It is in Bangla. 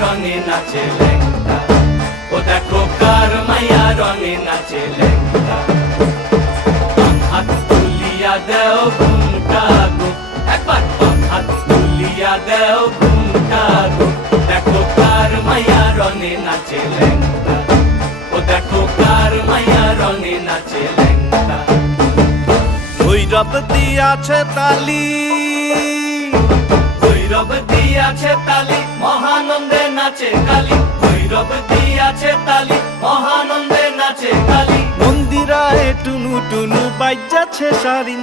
রনে নাচে ও দেখো কার রনে নাচে হাত তুলিয়া দেও ঘুমটা গো। একবার হাত তুলিয়া দেও ঘুমটা গো। দেখো কার রনে নাচে ও দেখো কার রনে নাচে ভৈরব দিয়াছে তালি। ভৈরব দিয়াছে তালি মহানন্দে নাচে কালী ভৈরব দিয়াছে তালি মহানন্দে নাচে কালী মন্দিরায় টুনু টুনু বাইজাছে সারি